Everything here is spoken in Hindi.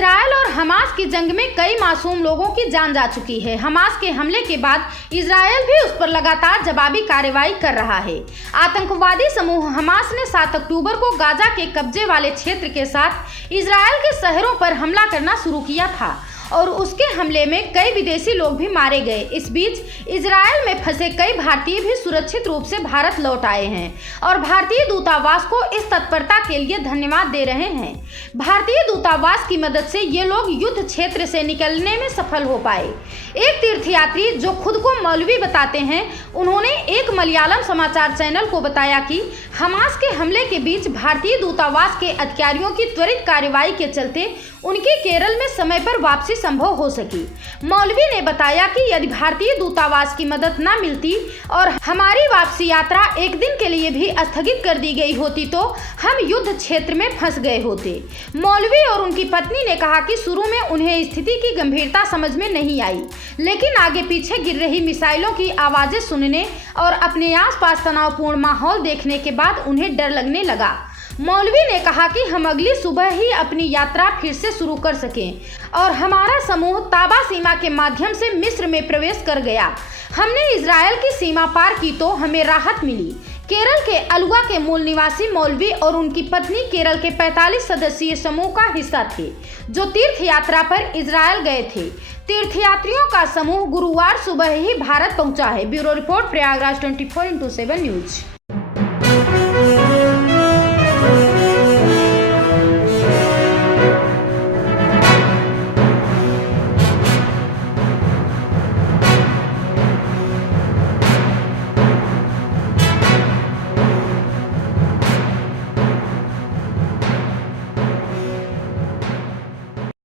इजरायल और हमास की जंग में कई मासूम लोगों की जान जा चुकी है। हमास के हमले के बाद इजरायल भी उस पर लगातार जवाबी कार्रवाई कर रहा है। आतंकवादी समूह हमास ने 7 अक्टूबर को गाजा के कब्जे वाले क्षेत्र के साथ इजरायल के शहरों पर हमला करना शुरू किया था और उसके हमले में कई विदेशी लोग भी मारे गए। इस बीच इजरायल में फंसे कई भारतीय भी सुरक्षित रूप से भारत लौट आए हैं और भारतीय दूतावास को इस तत्परता के लिए धन्यवाद दे रहे हैं। भारतीय दूतावास की मदद से ये लोग युद्ध क्षेत्र से निकलने में सफल हो पाए। एक तीर्थयात्री जो खुद को मौलवी बताते हैं, उन्होंने एक मलयालम समाचार चैनल को बताया कि हमास के हमले के बीच भारतीय दूतावास के अधिकारियों की त्वरित कार्रवाई के चलते उनकी केरल में समय पर वापसी संभव हो सकी। मौलवी ने बताया कि यदि भारतीय दूतावास की मदद न मिलती और हमारी वापसी यात्रा एक दिन के लिए भी स्थगित कर दी गई होती तो हम युद्ध क्षेत्र में फंस गए होते। मौलवी और उनकी पत्नी ने कहा कि शुरू में उन्हें स्थिति की गंभीरता समझ में नहीं आई, लेकिन आगे पीछे गिर रही मिसाइलों की आवाजें सुनने और अपने आसपास तनावपूर्ण माहौल देखने के बाद उन्हें डर लगने लगा। मौलवी ने कहा कि हम अगली सुबह ही अपनी यात्रा फिर से शुरू कर सकें और हमारा समूह ताबा सीमा के माध्यम से मिस्र में प्रवेश कर गया। हमने इजरायल की सीमा पार की तो हमें राहत मिली। केरल के अलुवा के मूल निवासी मौलवी और उनकी पत्नी केरल के 45 सदस्यीय समूह का हिस्सा थे जो तीर्थ यात्रा पर इजरायल गए थे। तीर्थयात्रियों का समूह गुरुवार सुबह ही भारत पहुंचा है। Bureau report, Prayagraj 24x7 news.